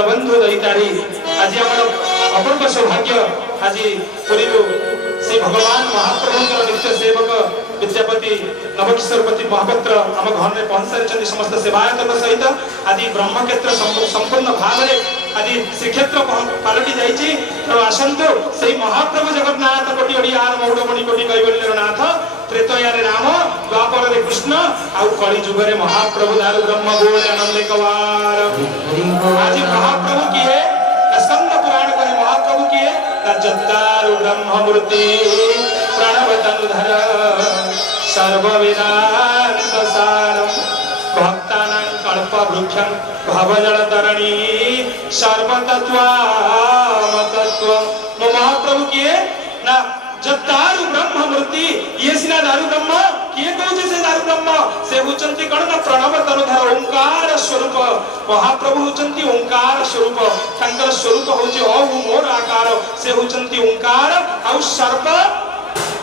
दीनबंधु दैतारी आज आम अपूर्व सौभाग्य आज पुरी श्री भगवान महाप्रभु नित्य सेवक विद्यापति नवकिशोरपति महापात्र आम घर में पहुंच सारी समस्त सेवायत सहित आदि ब्रह्मक्षेत्र संपूर्ण भाव में आदि श्रीक्षेत्र पलटि जाइए तेणु आसतु से महाप्रभु जगन्नाथ कोटि ओडियार मौड़मणि कोटि कैवल्यर नाथ त्रेतया राम द्वापर कृष्ण आउ कलि जुगे महाप्रभु दारु ब्रह्म बोल आनंद कवार आज महाप्रभु किए स्कंद पुराण कहे महाप्रभु किए जत्तारु ब्रह्म मूर्ति प्रणवतनुधर सर्व वेदांत सारम भक्तानां कल्प वृक्षं भवजल तरणी सर्वतत्त्वमतत्त्व महाप्रभु किए ना जत्तारु ब्रह्म मूर्ति ये सिना दारु ब्रह्म किए कहूचे से दारु ब्रह्म से होचंती कण ना प्रणव तनुधर ओंकार स्वरूप महाप्रभु होचंती ओंकार स्वरूप तांकर स्वरूप होचे ओ मोर आकार से होचंती ओंकार आउ सर्व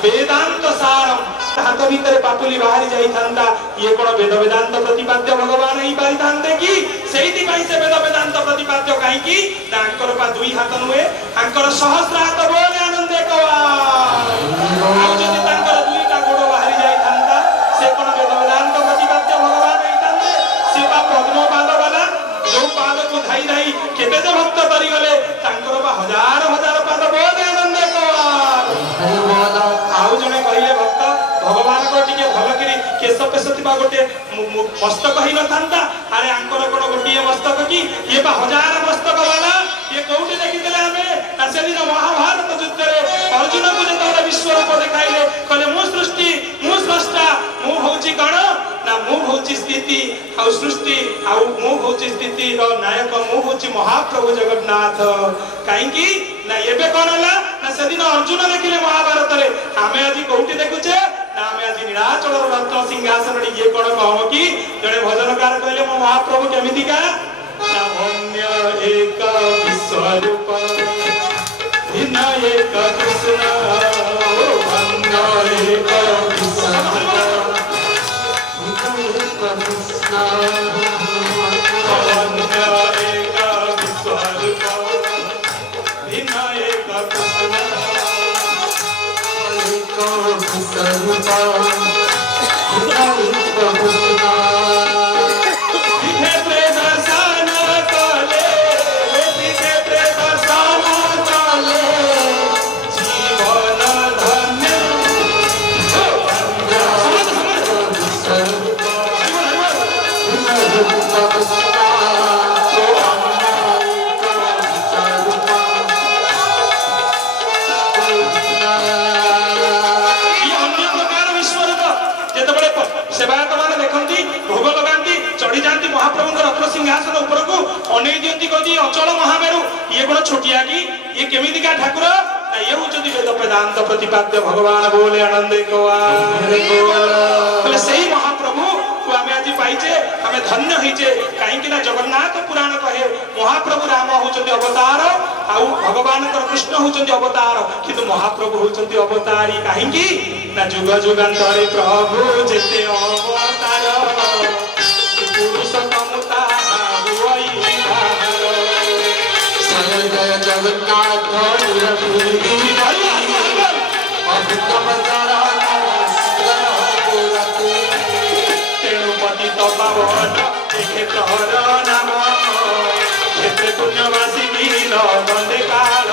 वेदांत सारम हाथ भीतर पापुली बाहरी जाई थांता ये कोन वेद वेदांत प्रतिपाद्य भगवान ही पारी थांते कि सेहिति पई से वेद वेदांत प्रतिपाद्य काई कि तांकर पा दुई हाथ नुए तांकर सहस्र हाथ बोले आनंदे कवा आउ जदि तांकर दुईटा गोड़ बाहरी जाई थांता से कोन वेद वेदांत प्रतिपाद्य भगवान ही थांते से पा पद्म पाद वाला जो पाद को धाई धाई केते जे भक्त करी गले तांकर पा हजार हजार पाद बोले आनंदे कवा आउ जने कहिले भक्त भगवान को टिके भल करी केश पेश थिबा गोटे मस्तक ही न थांता अरे आंकर कोन गोटे मस्तक की ये बा हजार मस्तक वाला ये कोउटी देखितले हमें सेदिन महाभारत युद्ध रे अर्जुन को जेतले विश्वरूप देखाइले कहले मु सृष्टि मु स्रष्टा मु होची कण ना मु होची स्थिति आ सृष्टि आ मु होची स्थिति रो नायक मु होची महाप्रभु जगन्नाथ काई की ना एबे कोन हला ना सेदिन अर्जुन देखिले महाभारत रे हमें आज कोउटी देखुचे नाम आज नीलाचल रत्न सिंहासन ये कौन कह कि जड़े भजनकार कहले मो महाप्रभु केमितिका अन्य एक विश्वरूप भिन्न एक कृष्ण अन्य एक विश्वरूप भिन्न एक कृष्ण अन्य एक विश्वरूप भिन्न एक कृष्ण सर्वता दिखे प्रदर्शन काले दिखे प्रदर्शन काले जीवन धन्य सेवायत मान देखती भोग लगाती चढ़ी जाती महाप्रभु रत्न सिंहासन ऊपर को अनेक दियंती कहती अचल महामेरु ये कौन छोटिया की ये केमितिका ठाकुर ये होचंती वेद वेदांत प्रतिपाद्य भगवान बोले आनंदे कवा सही महाप्रभु को आमे आज पाइचे हमें धन्य होइचे काहे कि ना जगन्नाथ पुराण कहे महाप्रभु राम होचंती अवतार आउ भगवान कृष्ण होचंती अवतार किंतु महाप्रभु होचंती अवतारी काहे कि ना जुग जुगांतरे प्रभु जेते अवतार पुरुषोत्तम तार होई जय जगन्नाथ तेणुपति पावन तोहर नाम क्षेत्र पुण्यवासी वंदे काल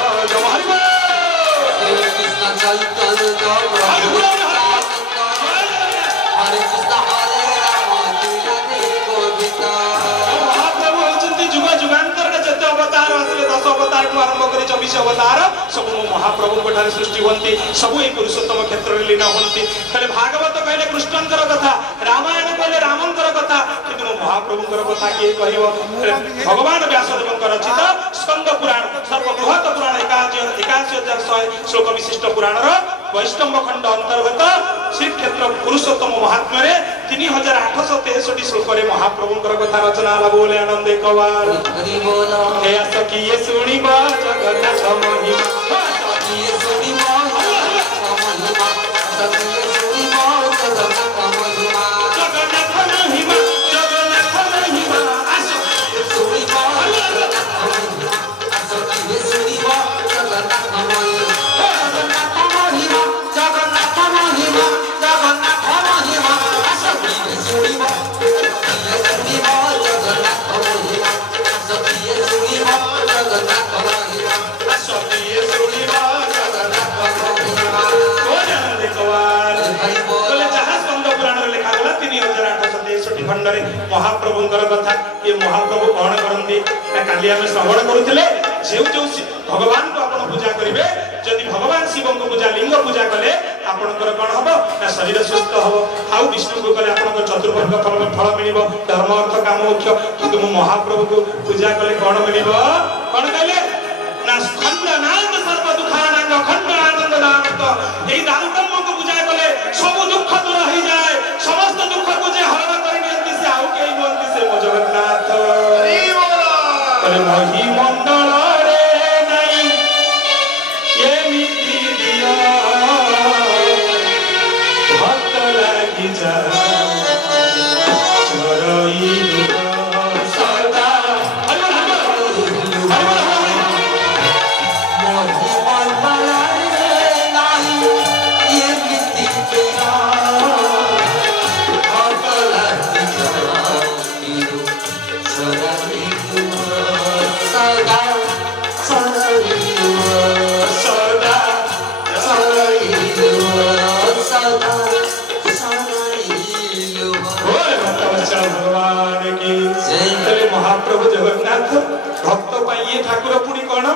कृष्ण चैतन्य हरे कृष्ण हरे महाप्रभु होचंती जुग जुगांतर जते अवतार आसले 10 अवतार को आरंभ करी 24 अवतार सब महाप्रभु को ठारे सृष्टि होंती सब ए पुरुषोत्तम क्षेत्र रे लीना होंती कहले भागवत कहले कृष्णंकर कथा रामायण कहले रामंकर कथा किंतु महाप्रभुंकर कथा के कहियो भगवान व्यासदेवंकर रचित स्कंद पुराण सर्वबृहत पुराण 81100 श्लोक विशिष्ट पुराण रो वैष्णव खंड अंतर्गत श्री क्षेत्र पुरुषोत्तम महात्म्य रे 3863 श्लोक रे महाप्रभुंकर कथा रचना ला बोले आनंदे कवार हरि बोल हे सखी ये सुनी बा जगन्नाथ महिमा सखी ये सुनी बा जगन्नाथ महिमा जगन्नाथ महिमा जगन्नाथ महिमा आसो ये सुनी बा କଥା ଏ ମହାପ୍ରଭୁ କଣ କରନ୍ତି ନା କାଲି ଆମେ ଶ୍ରବଣ କରୁଥିଲେ ଯେଉଁ ଯେଉଁ ଭଗବାନଙ୍କୁ ଆପଣ ପୂଜା କରିବେ ଯଦି ଭଗବାନ ଶିବଙ୍କୁ ପୂଜା ଲିଙ୍ଗ ପୂଜା କଲେ ଆପଣଙ୍କର କଣ ହବ ନା ଶରୀର ସୁସ୍ଥ ହବ ଆଉ ବିଷ୍ଣୁଙ୍କୁ କଲେ ଆପଣଙ୍କର ଚତୁର୍ବର୍ଗ ଫଳ ମିଳିବ ଧର୍ମ ଅର୍ଥ କାମ ମୋକ୍ଷ କିନ୍ତୁ ମୁଁ ମହାପ୍ରଭୁକୁ ପୂଜା କଲେ କଣ ମିଳିବ କଣ କହିଲେ ନା ଖଣ୍ଡ ନାଦ ସର୍ବ ଦୁଃଖାନନ୍ଦ ଖଣ୍ଡ ଆନନ୍ଦ ଦାନ୍ତ এই দারু ব্রহ্মକୁ ପୂଜା କଲେ ସବୁ ଦୁଃଖ ଦୂର ହେଇଯାଏ ସମସ୍ତ ଦୁଃଖକୁ ଯେ ହରଣ କରି ନିଅନ୍ତି ସେ ଆଉ କେହି ନୁହନ୍ତି ସେ ମୋ ଜଗନ୍ନାଥ କଲେ ମହି ମଣ୍ଡଳରେ ନାଇଁ ଏମିତି ଦିଅ ଭକ୍ତ ଲାଗି ଯା ଚରଇ ସଦା महाप्रभु जगन्नाथ भक्त ये ठाकुर पुणी कौन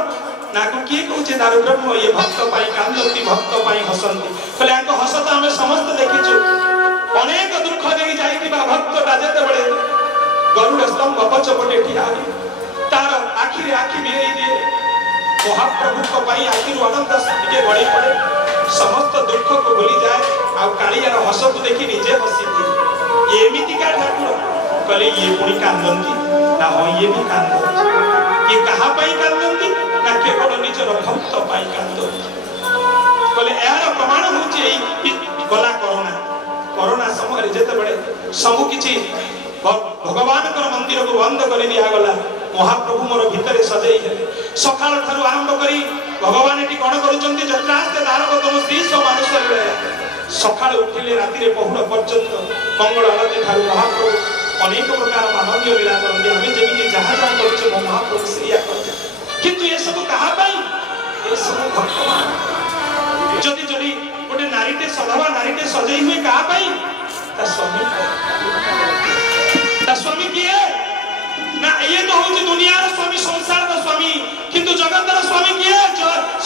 नाकु किए कहूचे दारु ब्रह्म ये भक्त कांदती भक्त हसंती बोले हस तो आम समस्त देखीचु अनेक दुख देई जाइतिबा भक्त राजते बड़े गरुड़ स्तंभ पछपटे ठिया तार आखि आखि भिड़ई दिए महाप्रभु को आखि आनंद टिके गड़ी पड़े समस्त दुख को भूली जाए आ कालियार हस को देखी निजे हसी एमितिका ठाकुर कहले ये पुणी कांदती ना हाँ ये भी कांदती ये कहा कांदती ना केवल निजर भक्त कांदती कहले यार प्रमाण होचे गला कोरोना समय जेते बड़े सब किछि भगवान मंदिर को बंद कर दिया गला महाप्रभु मोर भितरे सजई है सकाल ठारू आरंभ करी भगवान एटी कोन करूचंती जत्रास्ते दारक तुम श्री सो मानुष रे सकाल उठिले राति रे पहुड़ पर्यंत मंगल आरती ठारू महाप्रभु अनेक प्रकार मानवीय लीला करते आम जमी जहाँ जहाँ करुचे मो महाप्रभु श्रीया करते किंतु ये सब कहा ये सब भगवान जदि जदि गोटे नारीटे सधवा नारीटे सजई हुए कहा स्वामी किए ना ये तो हूँ दुनियार स्वामी संसार स्वामी किंतु जगतर स्वामी किए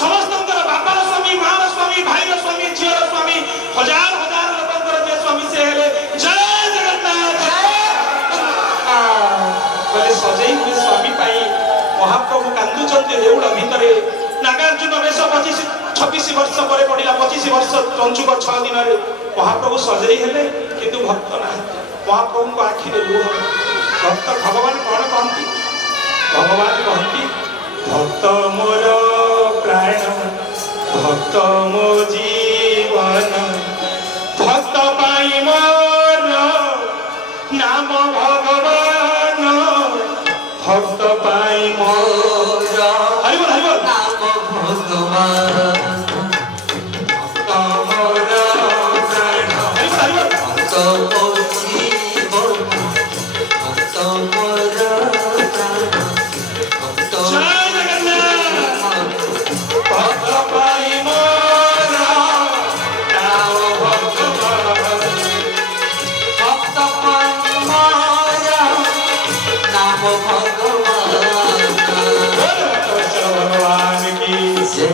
समस्त बापार स्वामी मार स्वामी भाईर स्वामी झीर स्वामी हजार हजार लोकर जे स्वामी से हेले जय जगन्नाथ सजई हुए स्वामी महाप्रभु कांदुचंती देउड़ भितर नागार्जुन बेश 26 वर्ष पर पड़ा 25 वर्ष पंचुक 6 दिन महाप्रभु सजई हेले किंतु भक्त ना महाप्रभु को आखि लुह भक्त भगवान कौन कहती भगवान कहती भक्त मोर प्राण भक्त मो जीवन भक्त पाई मोर नाम भगवान भक्त पाई मोर हरिबोल हरिबोल नाम भगवान भक्त मोर प्राण हरिबोल भक्त मो जीवन भक्त मोर प्राण भक्त जय जगन्नाथ भक्त पाई मोर नाम भगवान भक्त पाई मोर नाम भगवान की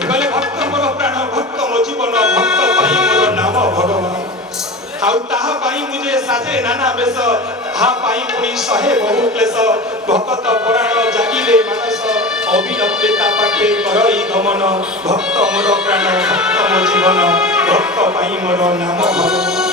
बोले भक्त मोर प्राण भक्त मो जीवन भक्त पाई मोर नाम भगवान आउ ताहा पाई मुझे साजे नाना बेश हा पाई पुणी सहे बहु क्लेश भक्त पुराण जागिले मानस अभिनवता पाखे करई गमन भक्त मोर प्राण भक्त मो जीवन भक्त पाई मोर नाम भगवान